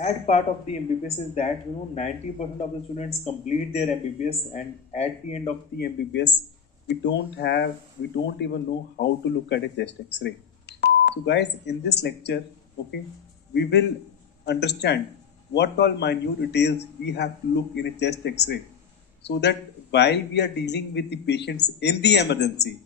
sad part of the MBBS is that 90% of the students complete their MBBS, and at the end of the MBBS we don't even know how to look at a chest X-ray. So guys, in this lecture, okay, we will understand what all minute details we have to look in a chest X-ray, so that while we are dealing with the patients in the emergency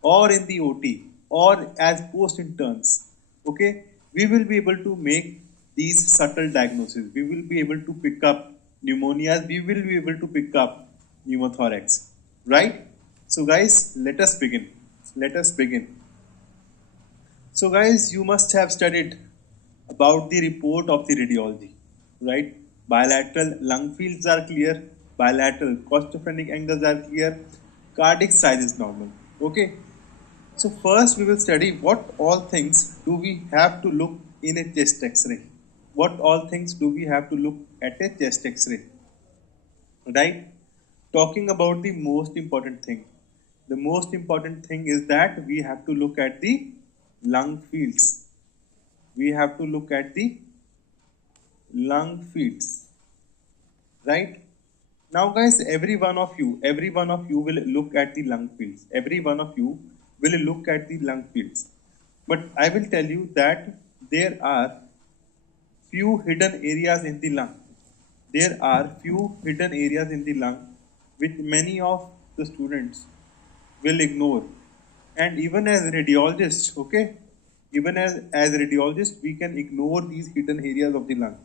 or in the OT or as post interns, okay, we will be able to make these subtle diagnoses. We will be able to pick up pneumonias. We will be able to pick up pneumothorax, right? So guys, let us begin. Let us begin. So, guys, you must have studied about the report of the radiology, right? Bilateral lung fields are clear, bilateral costophrenic angles are clear, cardiac size is normal. Okay, so first we will study what all things do we have to look in a chest X-ray. What all things do we have to look at a chest X-ray, right? Talking about the most important thing. The most important thing is that we have to look at the lung fields. We have to look at the lung fields, right? Now, guys, every one of you will look at the lung fields. Every one of you will look at the lung fields. But I will tell you that there are few hidden areas in the lung. There are few hidden areas in the lung which many of the students will ignore. And even as radiologists, okay, as radiologists, we can ignore these hidden areas of the lung.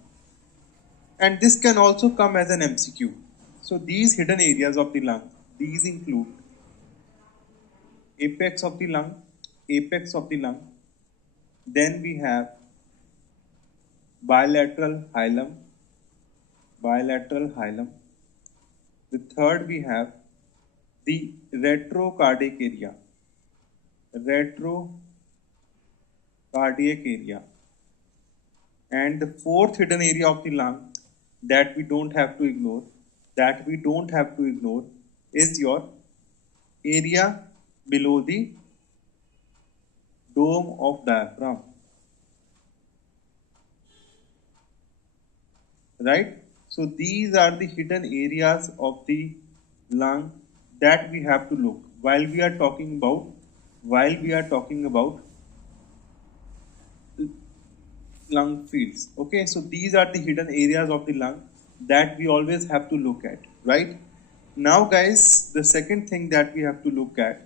And this can also come as an MCQ. So these hidden areas of the lung, these include apex of the lung, apex of the lung. Then we have bilateral hilum, bilateral hilum. The third we have the retrocardiac area, retrocardiac area. And the fourth hidden area of the lung that we don't have to ignore, is your area below the dome of diaphragm, right? So these are the hidden areas of the lung that we have to look while we are talking about lung fields. Okay, so these are the hidden areas of the lung that we always have to look at, right? Now, guys, the second thing that we have to look at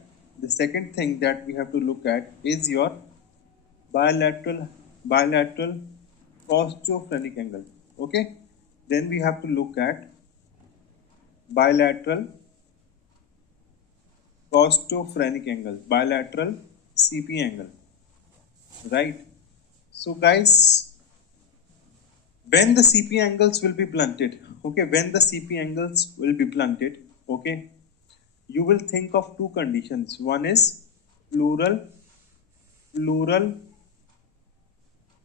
is your bilateral costophrenic angle. Okay, then we have to look at bilateral costophrenic angle, bilateral CP angle, right? So, guys, when the CP angles will be blunted, okay, when the CP angles will be blunted, okay, you will think of two conditions. One is pleural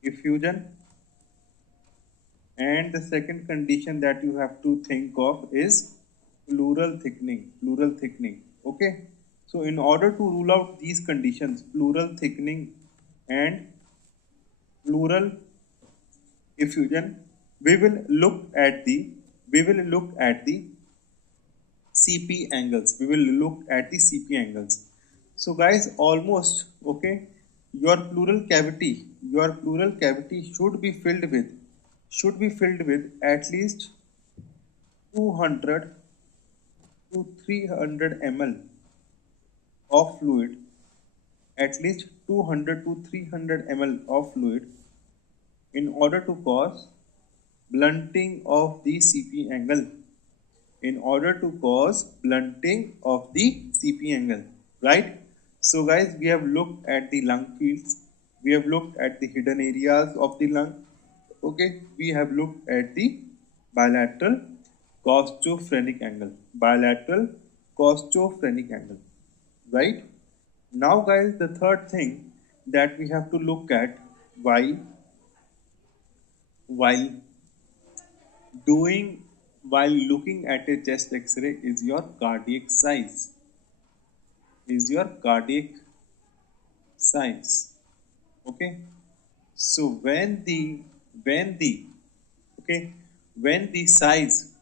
effusion, and the second condition that you have to think of is pleural thickening. Okay, so in order to rule out these conditions, pleural thickening and pleural effusion, we will look at the CP angles. We will look at the CP angles. So, guys, almost okay. Your pleural cavity should be filled with at least 200 to 300 ml of fluid, at least 200 to 300 ml of fluid, in order to cause blunting of the CP angle. In order to cause blunting of the CP angle, right? So, guys, we have looked at the lung fields. We have looked at the hidden areas of the lung. Okay, we have looked at the bilateral costophrenic angle. Bilateral costophrenic angle, right? Now, guys, the third thing that we have to look at while while doing while looking at a chest X-ray is your cardiac size. Is your cardiac size. Okay. So when the Okay, when the size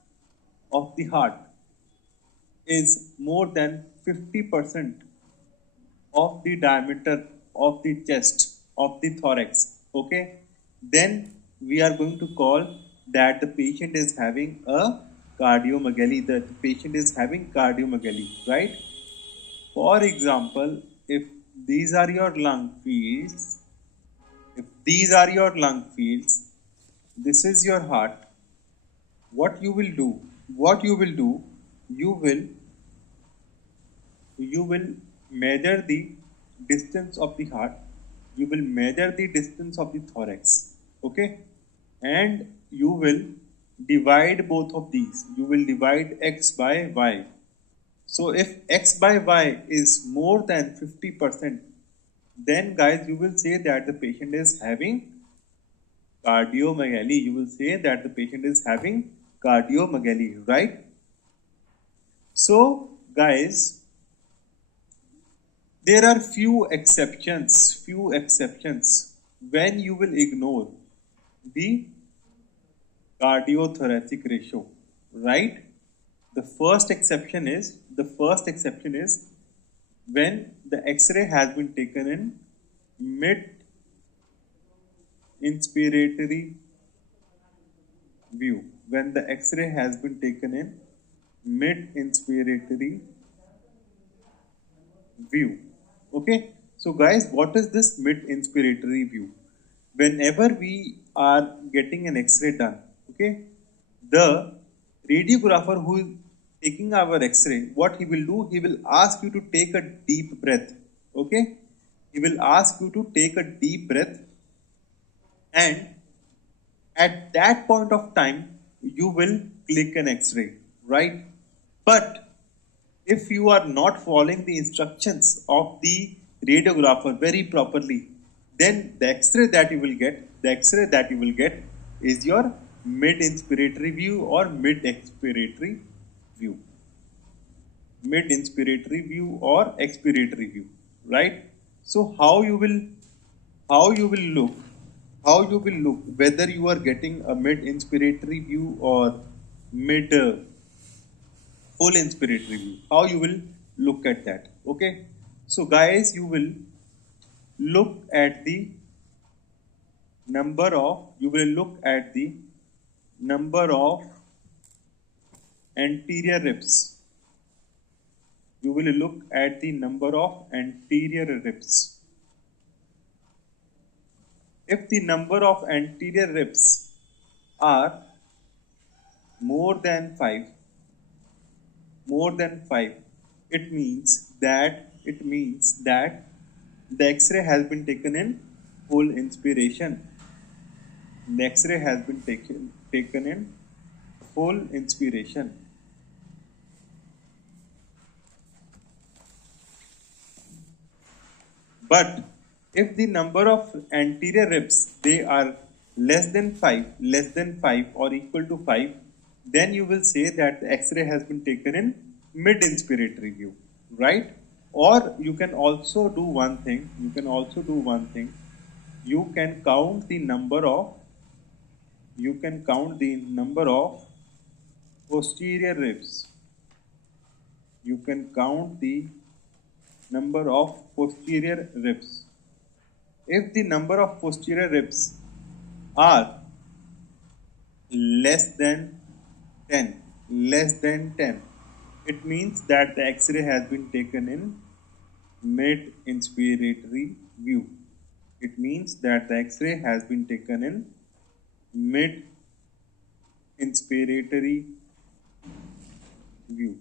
of the heart is more than 50% of the diameter of the chest of the thorax, okay, then we are going to call that the patient is having a cardiomegaly, the patient is having cardiomegaly, right? For example, if these are your lung fields, if these are your lung fields, this is your heart, what you will do, what you will do, you will you will measure the distance of the heart, you will measure the distance of the thorax, okay, and you will divide both of these, you will divide x by y. So if x by y is more than 50%, then guys you will say that the patient is having cardiomegaly, you will say that the patient is having cardiomegaly, right? So guys, there are few exceptions when you will ignore the cardiothoracic ratio, right? The first exception is when the X-ray has been taken in mid inspiratory view. When the X-ray has been taken in mid inspiratory view. Okay, so guys, what is this mid inspiratory view? Whenever we are getting an X-ray done, okay, the radiographer who is taking our X-ray, what he will do, he will ask you to take a deep breath. Okay, he will ask you to take a deep breath, and at that point of time, you will click an X-ray, right? But if you are not following the instructions of the radiographer very properly, then the X-ray that you will get is your mid-inspiratory view or mid-expiratory view. Mid-inspiratory view or expiratory view, right? So how you will look, how you will look whether you are getting a mid-inspiratory view or mid full inspiratory view, how you will look at that, okay? So guys, you will look at the you will look at the number of anterior ribs, you will look at the number of anterior ribs. If the number of anterior ribs are more than 5, more than 5, it means that the X-ray has been taken in full inspiration. The X-ray has been taken in full inspiration. But if the number of anterior ribs they are less than 5 or equal to 5, then you will say that the X-ray has been taken in mid-inspiratory view, right? Or you can also do one thing. You can count the number of posterior ribs. You can count the number of posterior ribs. If the number of posterior ribs are less than 10, it means that the X-ray has been taken in mid-inspiratory view. It means that the X-ray has been taken in mid-inspiratory view.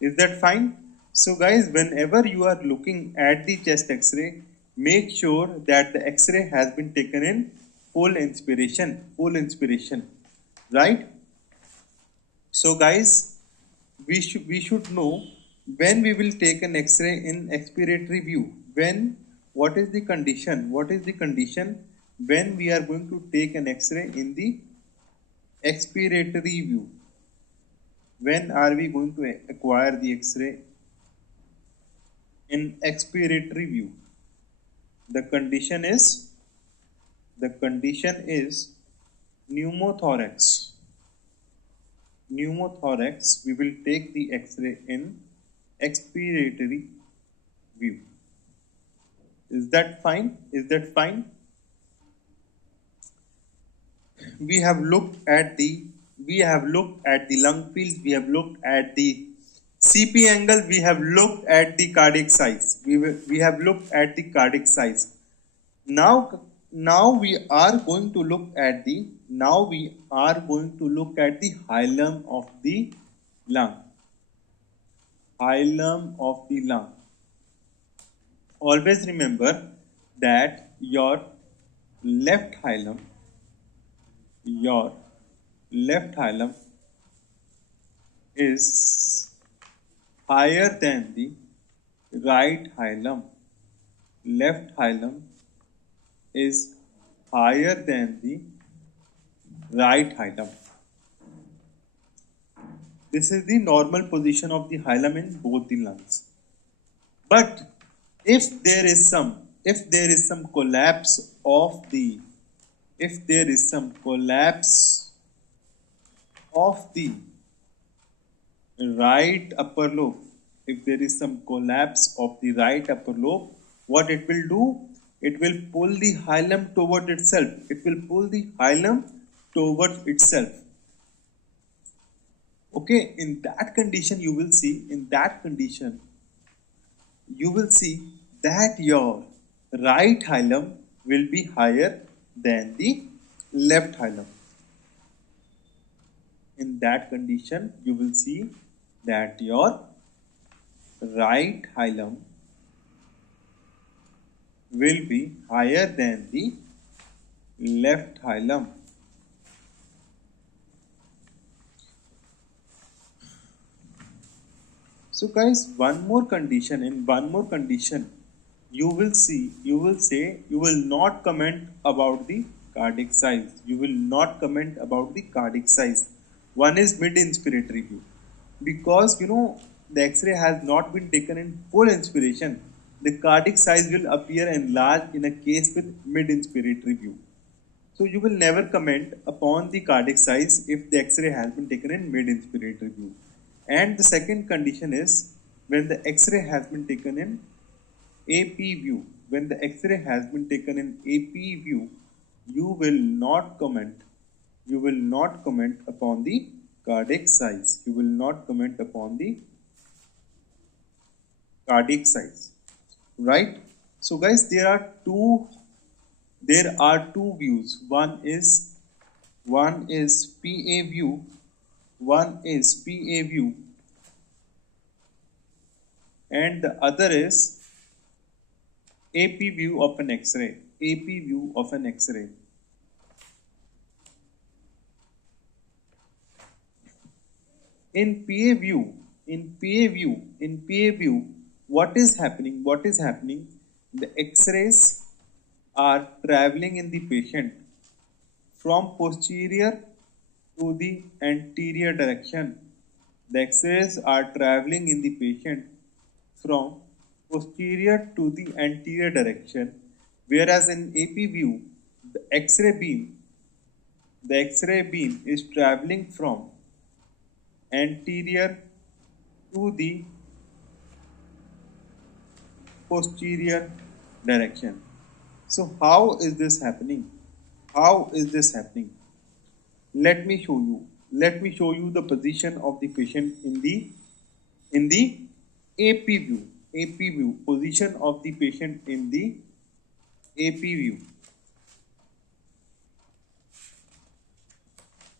Is that fine? So guys, whenever you are looking at the chest X-ray, make sure that the X-ray has been taken in full inspiration, right? So guys, we should know when we will take an X-ray in expiratory view. What is the condition? What is the condition when we are going to take an X-ray in the expiratory view? When are we going to acquire the X-ray in expiratory view? The condition The condition is pneumothorax. Pneumothorax, we will take the X-ray in expiratory view. Is that fine? Is that fine? We have looked at the lung fields, we have looked at the CP angle, we have looked at the cardiac size. We have looked at the cardiac size. Now we are going to look at the hilum of the lung. Hilum of the lung. Always remember that your left hilum is higher than the right hilum. Left hilum is higher than the right hilum. This is the normal position of the hilum in both the lungs. But if there is some collapse of the right upper lobe, what it will do? It will pull the hilum toward itself. Okay, in that condition you will see that your right hilum will be higher than the left hilum. In that condition you will see that your right hilum will be higher than the left hilum. So guys, one more condition, you will not comment about the cardiac size. One is mid-inspiratory view, because the X-ray has not been taken in full inspiration. The cardiac size will appear enlarged in a case with mid-inspiratory view. So you will never comment upon the cardiac size if the X-ray has been taken in mid-inspiratory view. And the second condition is when the X-ray has been taken in AP view. When the X-ray has been taken in AP view, you will not comment upon the cardiac size. Right? So guys, there are two views. One is PA view. And the other is AP view of an X-ray. In PA view, what is happening? The X-rays are traveling in the patient from posterior to the anterior direction. The X-rays are traveling in the patient from posterior to the anterior direction, whereas in AP view, the X-ray beam is traveling from anterior to the posterior direction. So how is this happening? Let me show you the position of the patient in the AP view. Position of the patient in the AP view.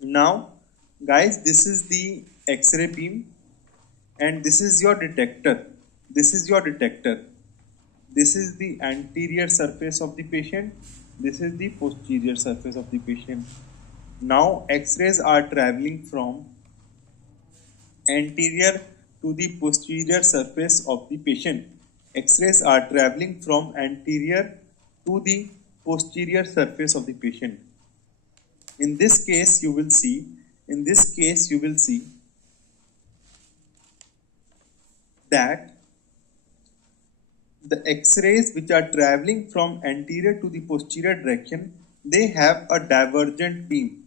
Now guys, this is the X-ray beam and this is your detector. This is the anterior surface of the patient. This is the posterior surface of the patient. Now X-rays are traveling from anterior to the posterior surface of the patient. X-rays are traveling from anterior to the posterior surface of the patient. In this case you will see that the X-rays which are traveling from anterior to the posterior direction they have a divergent beam.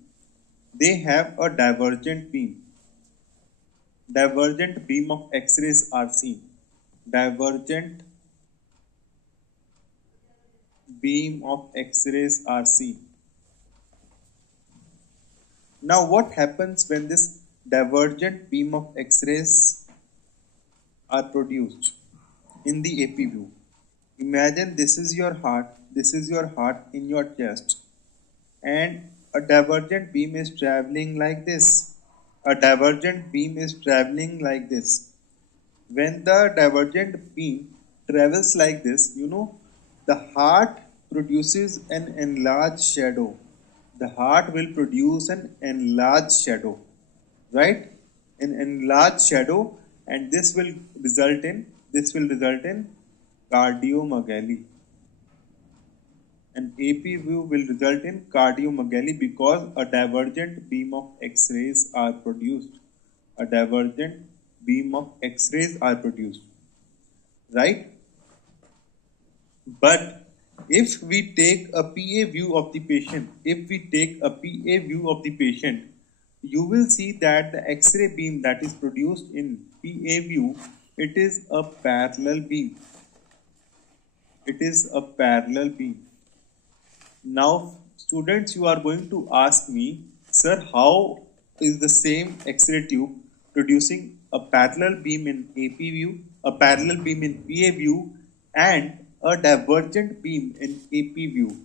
They have a divergent beam. Divergent beam of X-rays are seen. Divergent beam of X-rays are seen. Now what happens when this divergent beam of X-rays are produced in the AP view? Imagine this is your heart in your chest, and a divergent beam is traveling like this. A divergent beam is traveling like this. When the divergent beam travels like this, the heart produces an enlarged shadow. The heart will produce an enlarged shadow, right? An enlarged shadow, and this will result in cardiomegaly. An AP view will result in cardiomegaly because a divergent beam of X-rays are produced. A divergent beam of X-rays are produced, right? But if we take a PA view of the patient, you will see that the X-ray beam that is produced in PA view, it is a parallel beam. It is a parallel beam. Now, students, you are going to ask me, sir, how is the same X-ray tube producing a parallel beam in AP view, a parallel beam in PA view, and a divergent beam in AP view?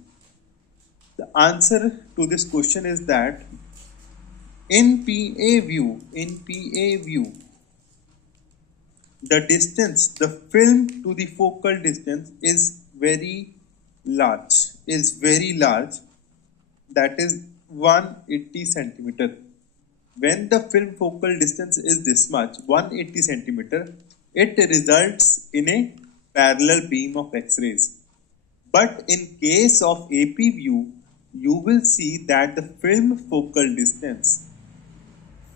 The answer to this question is that in PA view, the film to the focal distance is large, very large, that is 180 centimeter. When the film focal distance is this much, 180 centimeter, it results in a parallel beam of X-rays. But in case of AP view, you will see that the film focal distance,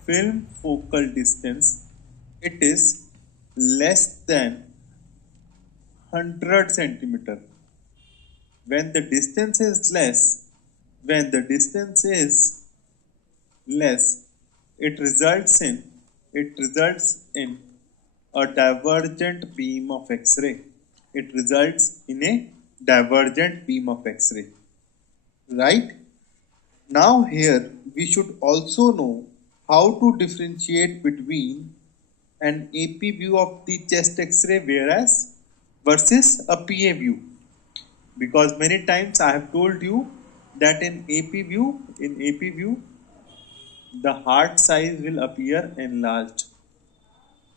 it is less than 100 centimeter. When the distance is less, when the distance is less, it results in a divergent beam of X-ray. It results in a divergent beam of X-ray. Right? Now here we should also know how to differentiate between an AP view of the chest X-ray versus a PA view. Because many times I have told you that in AP view, the heart size will appear enlarged.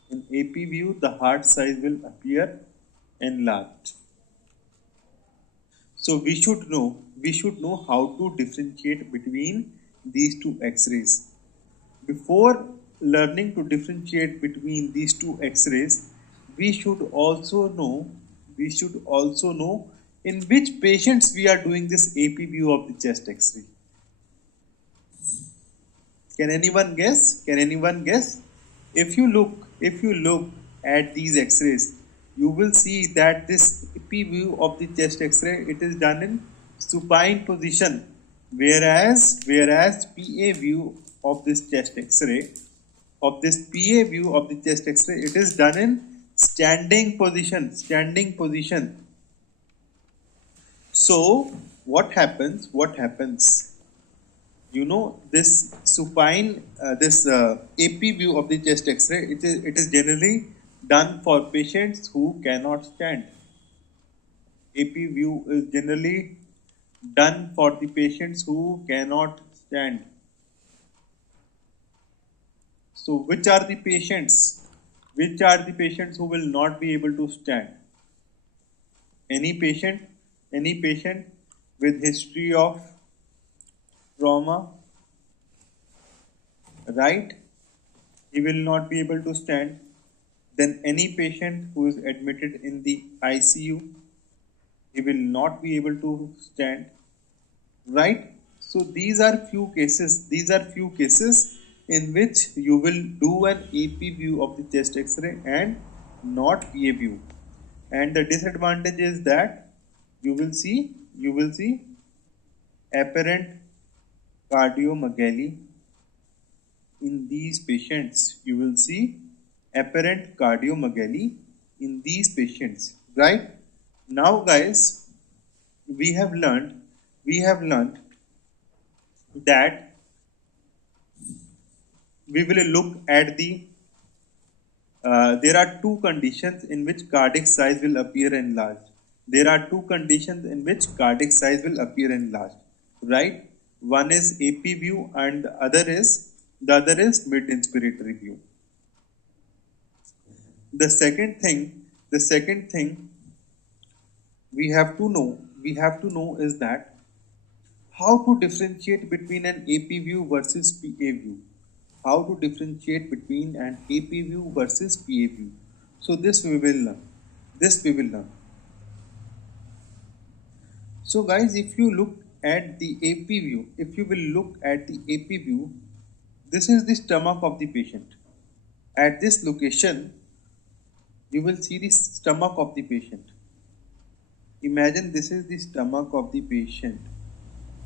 In AP view, the heart size will appear enlarged. So we should know how to differentiate between these two X-rays. Before learning to differentiate between these two X-rays, we should also know we should also know in which patients we are doing this AP view of the chest X-ray. Can anyone guess? Can anyone guess? If you look at these X-rays, you will see that this AP view of the chest X-ray, it is done in supine position, whereas PA view of this chest X-ray it is done in standing position. So what happens? This supine, this AP view of the chest X-ray, it is generally done for patients who cannot stand. AP view is generally done for the patients who cannot stand. So which are the patients? Which are the patients who will not be able to stand? Any patient with history of trauma, right? He will not be able to stand. Then any patient who is admitted in the ICU, he will not be able to stand, right? So these are few cases in which you will do an AP view of the chest X-ray and not PA view. And the disadvantage is that you will see apparent cardiomegaly in these patients. You will see apparent cardiomegaly in these patients, right? Now guys, we have learned that we will look at there are two conditions in which cardiac size will appear enlarged. There are two conditions in which cardiac size will appear enlarged, right? One is AP view and the other is mid inspiratory view. The second thing we have to know is that how to differentiate between an AP view versus PA view. How to differentiate between an AP view versus PA view. So this we will learn. So guys, if you look at the AP view, this is the stomach of the patient. At this location, you will see the stomach of the patient. Imagine this is the stomach of the patient,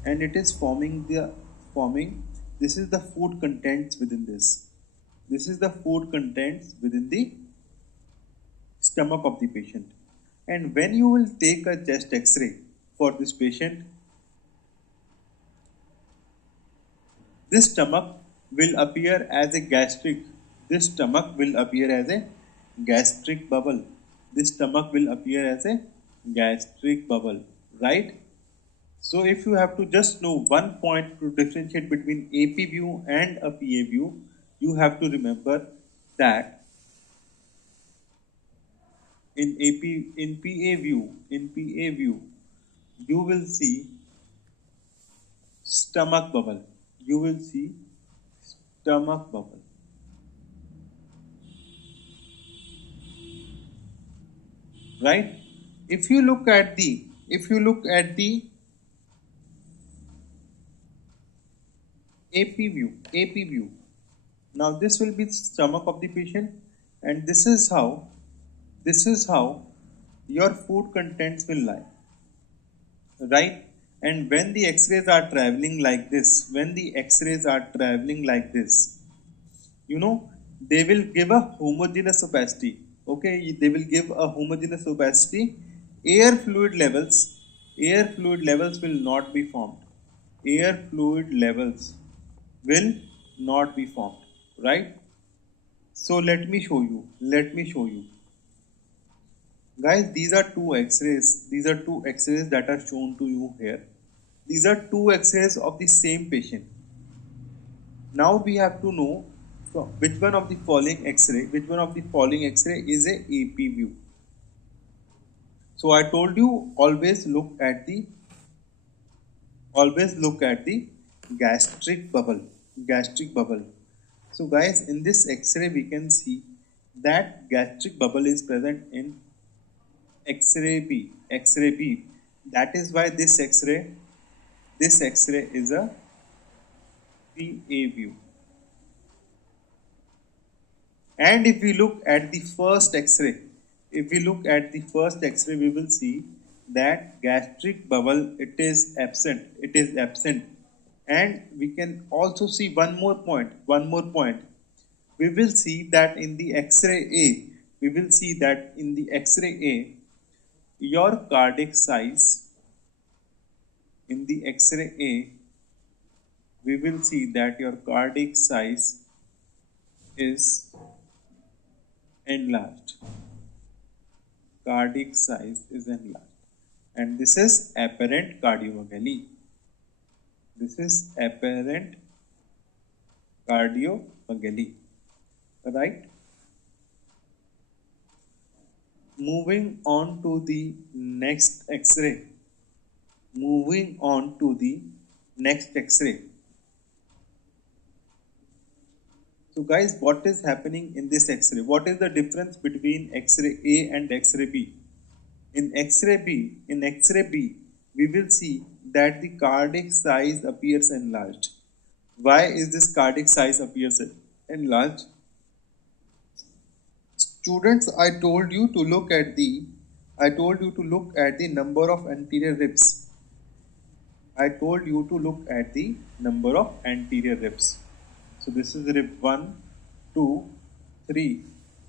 and it is forming. This is the food contents within this. This is the food contents within the stomach of the patient. And when you will take a chest X-ray for this patient, this stomach will appear as a gastric. This stomach will appear as a gastric bubble. This stomach will appear as a gastric bubble, right? So if you have to just know one point to differentiate between AP view and a PA view, you have to remember that in PA view, you will see stomach bubble. You will see stomach bubble, right? If you look at the AP view. Now this will be the stomach of the patient, and this is how your food contents will lie, right? And when the X-rays are traveling like this, you know, they will give a homogeneous opacity. Okay, they will give a homogeneous opacity. Air fluid levels, air fluid levels will not be formed. Air fluid levels will not be formed, right? So let me show you. Guys, these are two X-rays. These are two X-rays that are shown to you here. These are two X-rays of the same patient. Now we have to know which one of the following X-ray is a AP view. So I told you always look at the gastric bubble. So guys, in this X-ray we can see that gastric bubble is present in X-ray B. That is why this X-ray is a PA view. And if we look at the first X-ray, we will see that gastric bubble it is absent. And we can also see one more point. We will see that in the X-ray A, your cardiac size, in the X-ray A, we will see that your cardiac size is enlarged. And this is apparent cardiomegaly. Right? Moving on to the next X-ray. So guys, what is happening in this X-ray? What is the difference between X-ray A and X-ray B? In X-ray B, we will see that the cardiac size appears enlarged. Why is this cardiac size appears enlarged? Students, I told you to look at the number of anterior ribs. I told you to look at the number of anterior ribs. So this is rib 1, 2, 3,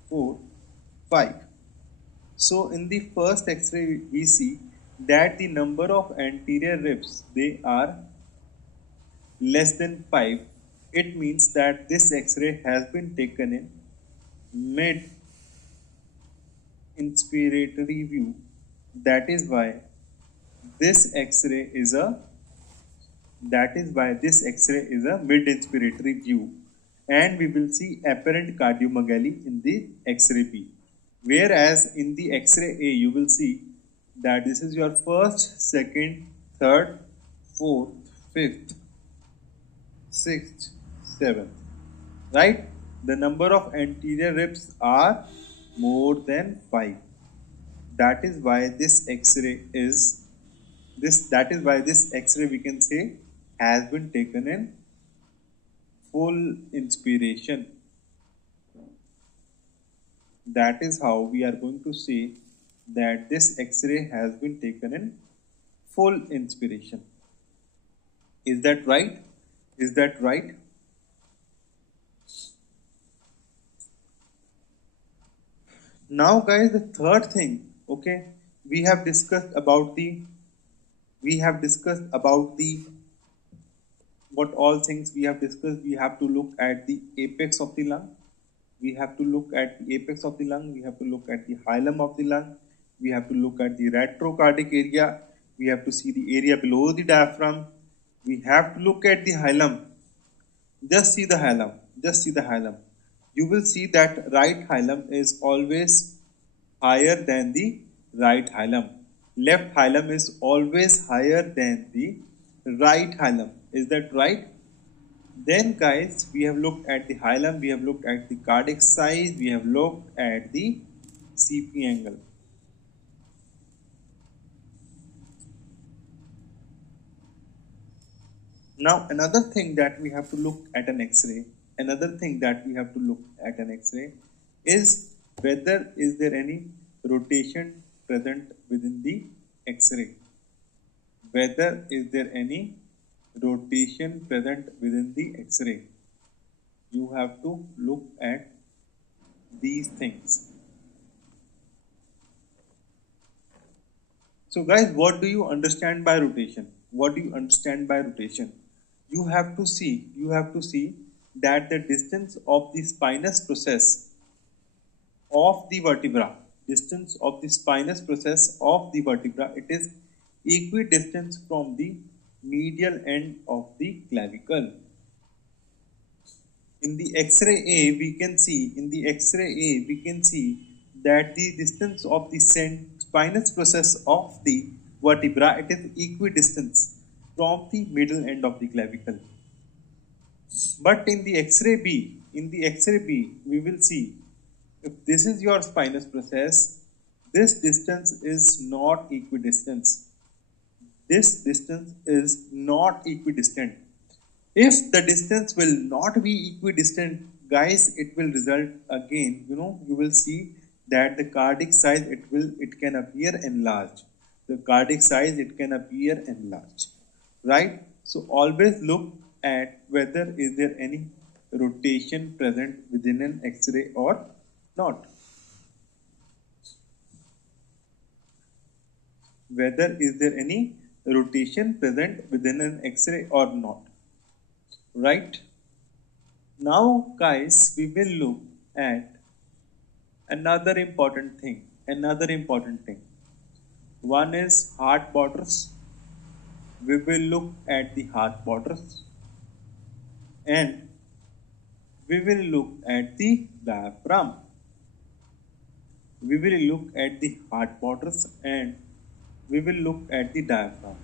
4, 5. So in the first X-ray we see that the number of anterior ribs, they are less than 5. It means that this X-ray has been taken in mid inspiratory view. That is why this X-ray is a mid inspiratory view, and we will see apparent cardiomegaly in the X-ray B. Whereas in the X-ray A you will see that this is your first, second, third, fourth, fifth, sixth, seventh. Right? The number of anterior ribs are more than 5. That is why this X-ray is that is why this X-ray we can say has been taken in full inspiration. That is how we are going to say that this X-ray has been taken in full inspiration. Is that right? Is that right? Now guys, the third thing, okay, we have discussed about the what all things we have discussed. We have to look at the apex of the lung. We have to look at the apex of the lung. We have to look at the hilum of the lung. We have to look at the retrocardiac area. We have to see the area below the diaphragm. We have to look at the hilum. Just see the hilum. Just see the hilum. You will see that right hilum is always higher than the right hilum. Left hilum is always higher than the right hilum. Is that right? Then guys, we have looked at the hilum, we have looked at the cardiac size, we have looked at the CP angle. Now another thing that we have to look at an X-ray, is whether is there any rotation present within the X-ray. Whether is there any rotation present within the X-ray. You have to look at these things. So guys, what do you understand by rotation? What do you understand by rotation? You have to see that the distance of the spinous process of the vertebra, it is equidistant from the medial end of the clavicle. In the X-ray A, we can see that the distance of the spinous process of the vertebra, it is equidistant from the middle end of the clavicle. But in the X-ray B, we will see if this is your spinous process, this distance is not equidistant. This distance is not equidistant. If the distance will not be equidistant, guys, it will result again, you will see that the cardiac size, it can appear enlarged. Right? So always look at whether is there any rotation present within an X-ray or not. Whether is there any rotation present within an X-ray or not. Right? Now guys, we will look at another important thing. One is heart borders. We will look at the heart borders, and we will look at the diaphragm. We will look at the heart borders and we will look at the diaphragm.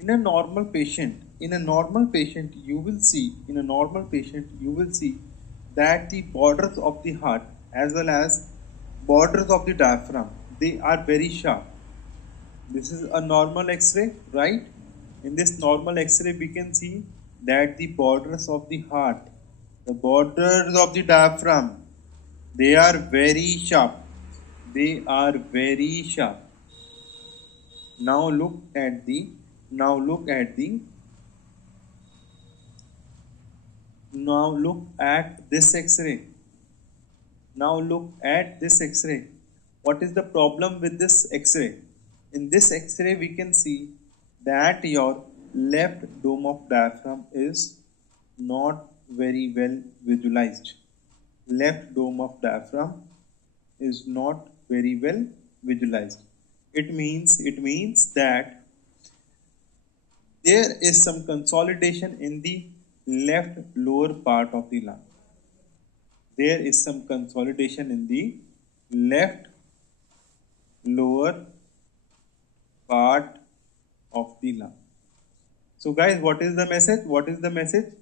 In a normal patient, you will see that the borders of the heart as well as borders of the diaphragm, they are very sharp. This is a normal X-ray, right? In this normal X-ray, we can see that the borders of the heart, the borders of the diaphragm, they are very sharp. They are very sharp. Now look at the now look at the now look at this X-ray. Now look at this X-ray. What is the problem with this X-ray? In this X-ray we can see that your left dome of diaphragm is not very well visualized. Left dome of diaphragm is not very well visualized. It means that there is some consolidation in the left lower part of the lung. There is some consolidation in the left lower part of the lung. So guys, what is the message? What is the message?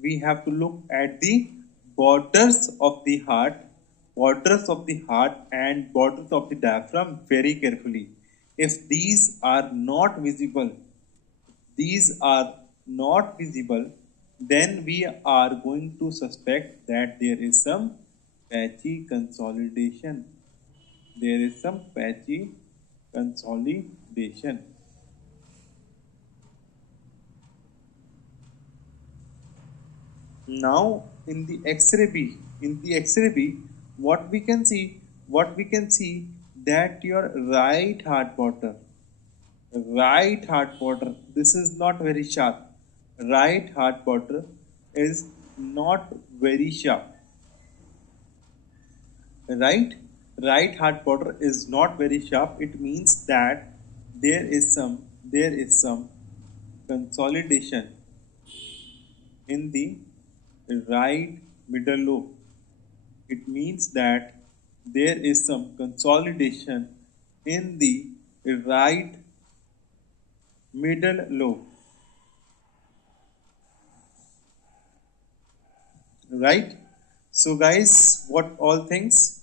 We have to look at the borders of the heart, and borders of the diaphragm very carefully. If these are not visible, then we are going to suspect that there is some patchy consolidation. There is some patchy consolidation. Now in the X-ray B, what we can see, that your right heart border, this is not very sharp. Right heart border is not very sharp. Right heart border is not very sharp. It means that there is some consolidation in the right middle lobe. It means that there is some consolidation in the right middle lobe. Right? So guys, what all things?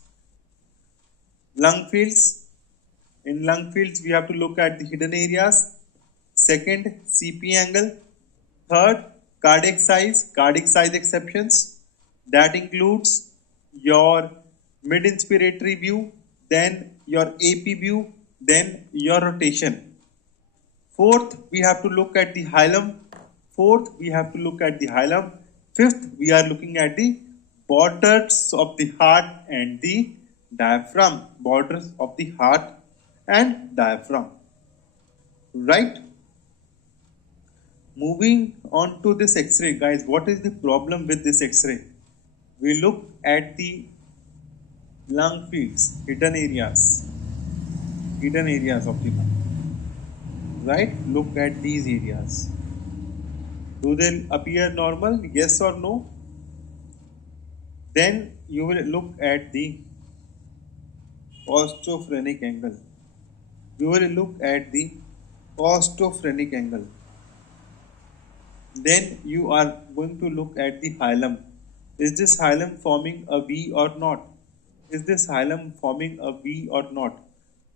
Lung fields. In lung fields, we have to look at the hidden areas. Second, CP angle. Third, cardiac size exceptions. That includes your mid-inspiratory view, then your AP view, then your rotation. Fourth, we have to look at the hilum. Fifth, we are looking at the borders of the heart and the diaphragm. Right? Moving on to this X-ray, guys. What is the problem with this X-ray? We look at the lung fields, hidden areas of the lung. Right? Look at these areas. Do they appear normal? Yes or no? Then you will look at the costophrenic angle. Then you are going to look at the hilum. Is this hilum forming a V or not?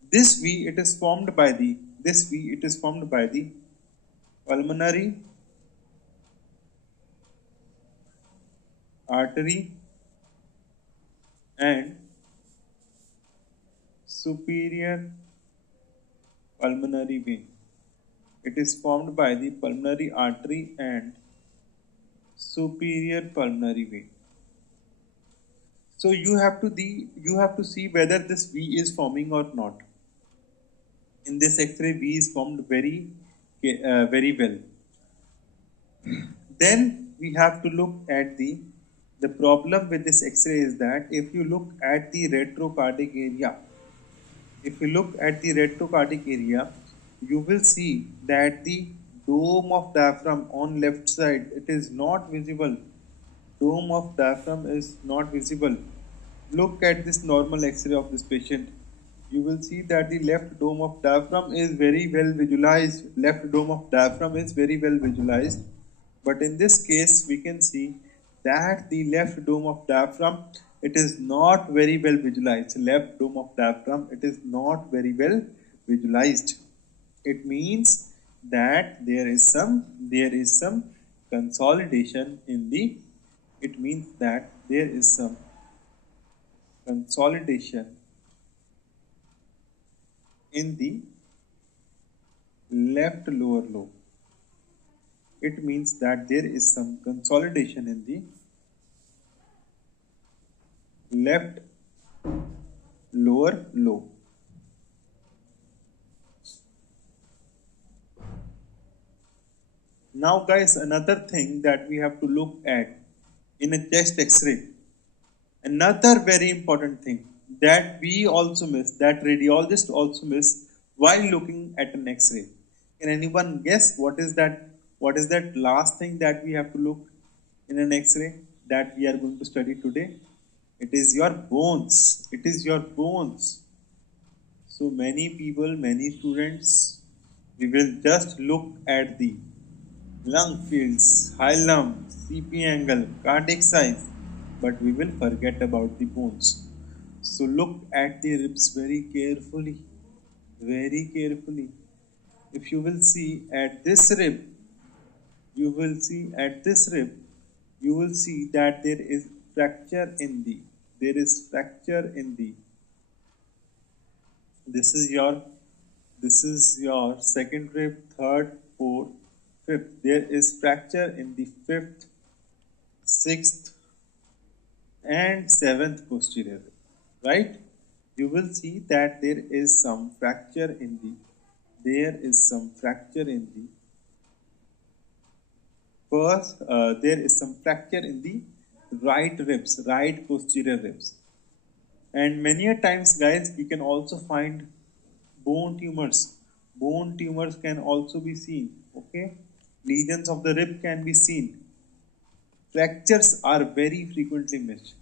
This V, it is formed by the pulmonary artery and superior pulmonary vein. It is formed by the pulmonary artery and superior pulmonary vein. So you have to see whether this V is forming or not. In this X-ray, V is formed very well. Then we have to look at the problem with this X-ray is that if you look at the retrocardiac area, you will see that the dome of diaphragm on left side, it is not visible. Dome of diaphragm is not visible. Look at this normal X-ray of this patient. You will see that the left dome of diaphragm is very well visualized. But in this case, we can see that the left dome of diaphragm, it is not very well visualized. It means that there is some consolidation in the. It means that there is some consolidation in the left lower lobe. It means that there is some consolidation in the left lower lobe. Now guys, another thing that we have to look at in a chest x-ray, another very important thing that we also miss, that radiologists also miss while looking at an x-ray. Can anyone guess what is that? What is that last thing that we have to look in an x-ray that we are going to study today? It is your bones. It is your bones. So many people, many students, we will just look at the lung fields, hilum, CP angle, cardiac size, but we will forget about the bones. So look at the ribs very carefully, very carefully. If you will see at this rib, you will see at this rib, you will see that there is fracture in the, there is fracture in the, this is your, this is your second rib, third, fourth, fifth. There is fracture in the fifth, sixth, and seventh posterior rib, right? You will see that there is some fracture in the, there is some fracture in the first, there is some fracture in the right ribs, right posterior ribs. And many a times, guys, we can also find bone tumors. Bone tumors can also be seen. Okay, lesions of the rib can be seen. Fractures are very frequently missed.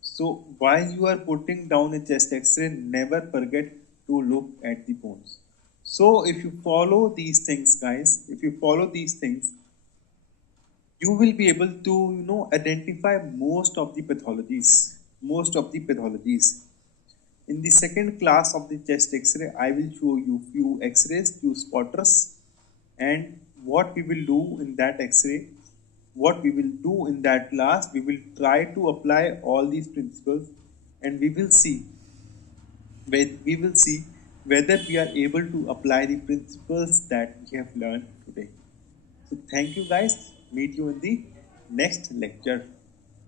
So while you are putting down a chest X-ray, never forget to look at the bones. So if you follow these things, guys, if you follow these things, you will be able to identify most of the pathologies. Most of the pathologies. In the second class of the chest X-ray, I will show you few X-rays, few spotters, and what we will do in that X-ray. What we will do in that class, we will try to apply all these principles, and we will see whether we are able to apply the principles that we have learned today. So thank you guys. Meet you in the next lecture.